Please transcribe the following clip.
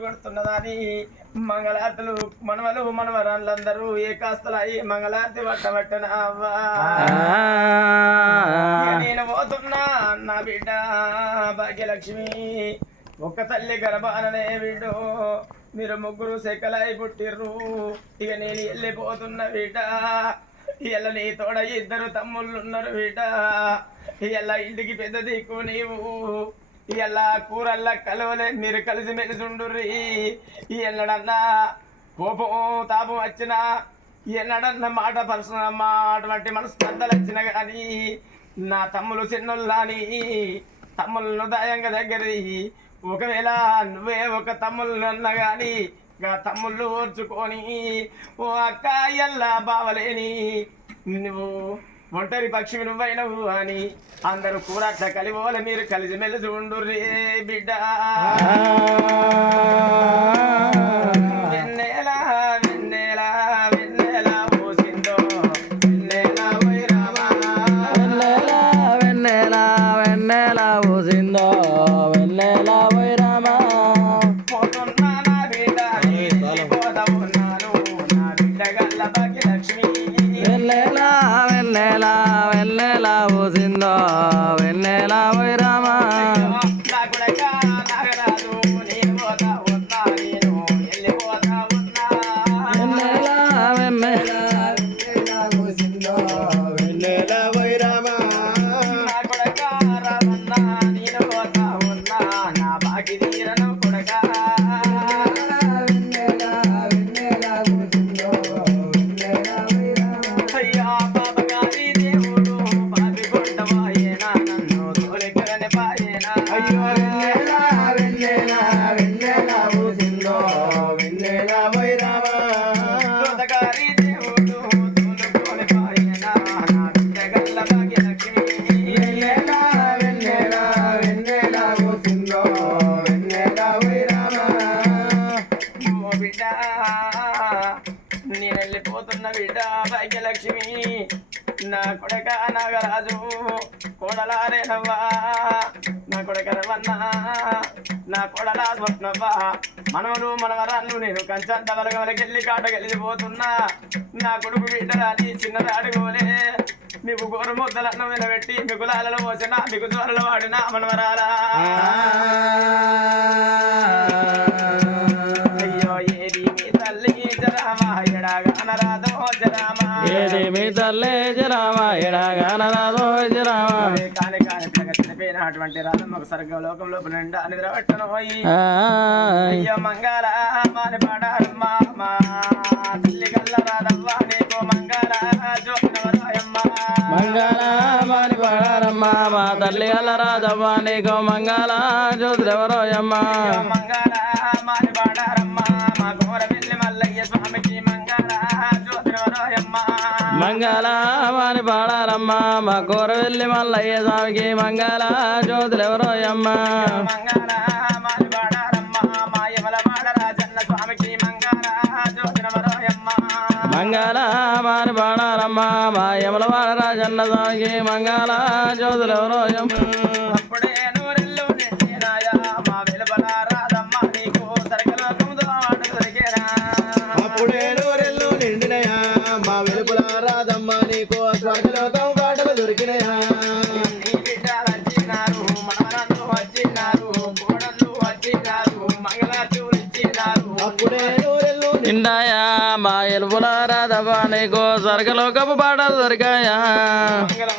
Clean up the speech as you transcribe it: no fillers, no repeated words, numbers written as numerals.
కొడుతున్నదని మంగళారతులు మనవలు మనవరాళ్ళందరూ ఏ కాస్తలాయి మంగళారతి పట్టబట్టన అవ్వా నేను పోతున్నా నా బిడ్డ భాగ్యలక్ష్మి ఒక్క తల్లి గర్భాననే బిడ్డో మీరు ముగ్గురు సెకలాయి పుట్టిర్రు ఇక నేను వెళ్ళిపోతున్న బిడ్డ ఇలా నీ తోడ ఇద్దరు తమ్ముళ్ళు ఉన్నారు బిడ్డ ఇలా ఇంటికి పెద్ద దిక్కు నీవు ఇలా కూరల్లా కలవలే మీరు కలిసి మెలిసుండుర్రి ఎన్నడన్నా కోపం తాపం వచ్చినా ఎన్నడన్నా మాట పరుసమ్మా అటువంటి మనసు పెద్దలు వచ్చినా కానీ నా తమ్ములు చిన్నోళ్ళని తమ్ముళ్ళను దయంగా దగ్గర ఒకవేళ నువ్వే ఒక తమ్ముళ్ళు అన్నా కానీ తమ్ముళ్ళు ఓర్చుకొని ఓ అక్క ఎల్లా బావలేని నువ్వు ఒంటరి పక్షి నువ్వైనవు అని అందరూ కూడా అట్లా కలిపోలే మీరు కలిసి మెలిసి ఉండుర్రే బిడ్డ వెన్నెల వెన్నెల వెన్నెల పోసిందో వెన్నెల పోయి రామా వెన్నెల వెన్నెల వెన్నెల పోసిందో వెన్నెల పోయి రామా పోతున్నా నా బిడ్డ పోతా ఉన్నాను నా బిడ్డ గల్ల భాగ్యలక్ష్మి వెన్నెల వెన్నెల వెన్నెల పోసిందో వెన్నెల పోయి రామా నా కొడక నాగరాజు నేను పోతా ఉన్నా నేను వెళ్ళిపోతా ఉన్నా వెన్నెల వెన్నెల వెన్నెల పోసిందో వెన్నెల పోయి రామా నా కొడక రామన్నా నేను పోతా ఉన్నా నా బాకి తీరను కొడక వెన్నెల వెన్నెల పోసిందో వెన్నెల పోయి రామా అయ్యా పాపగారి దేవుడు పాపి కొండవాయేనా నన్ను తోలికరని పాయేనా అయ్యో వెన్నెల వెన్నెల వెన్నెల పోసిందో వెన్నెల పోయి రామా దొందగారి దేవుడు తోలుకొని పాయేనా నా బిడ్డగల్ల భాగ్యలక్ష్మి వెన్నెల వెన్నెల వెన్నెల పోసిందో వెన్నెల పోయి రామా ఓ బిడ్డ నేను వెళ్ళిపోతున్న బిడ్డ భాగ్యలక్ష్మి నా కొడక నాగరాజు కోడలారేనవ్వా నా కొడక రవన్నా నా కొడలా స్వప్నవ్వా మనవలు మనవరాళ్ళు నేను కంచంత వలగవలకెళ్ళి కాటకెళ్ళిపోతున్నా నా కొడుకు బిడ్డరాని చిన్నదాడుకోలే మీకు గోరు ముద్దలను వినబెట్టి మిగులాలలో పోసిన మీకు జోరలు వాడిన మనవరాలా అయ్యో ఏది మీ తల్లి జరామా ఎడాగానరాదో జరామా ఏది మీ తల్లే జరామా ఎడాగానరాదో జరామా కాని కాని చనిపోయినటువంటి రాధమ్మకు స్వర్గలోకంలో నిండా నిద్రపట్టను అయ్యో మంగళ మాని పాడారమ్మ మా తల్లి గల్ల రాధవ్వ నీకు మంగళ జోనవరాయమ్మ మంగళ మాని పాడారమ్మ మా తల్లి అల్ల రాజవ్వ నీకు మంగళ జ్యోతులెవరోయమ్మ మంగళ మాని పాడారమ్మ మా ఘోర పిల్లి మల్లయ్య స్వామికి మంగళ జోనవరాయమ్మ మంగళ మాని పాడారమ్మ మా కూరవెల్లి మల్లయ్య స్వామికి మంగళ జ్యోతులెవరోయమ్మ మంగళ మాని పాడారమ్మ మా యమల పాడరాజన్న స్వామికి మంగళ జోనవరాయమ్మ మంగళ మాని పాడారమ్మ మా యమలవాడ రాజన్న స్వామికి మంగళ జ్యోతులెవరోయమ్మ అప్పుడే నూరెల్లు నిండినాయా మా వెలుపల రాధమ్మ నీకు సరకలోకంతో ఆట దొరికేనా అప్పుడే నూరెళ్ళు నిండినయా మా వెలుపుల రాధమ్మ నీకు స్వర్గలోకం పాటలు దొరికినయా నీ బిడ్డ వచ్చినారు మనవరాళ్ళు వచ్చినారు కోడళ్ళు వచ్చినారు మంగళార్తులు ఇచ్చినారు అప్పుడే నూరెళ్ళు నిండాయా మా ఎలుపుల రాధమ్మ నీకు స్వర్గలోకపు పాటలు దొరికాయా మంగళం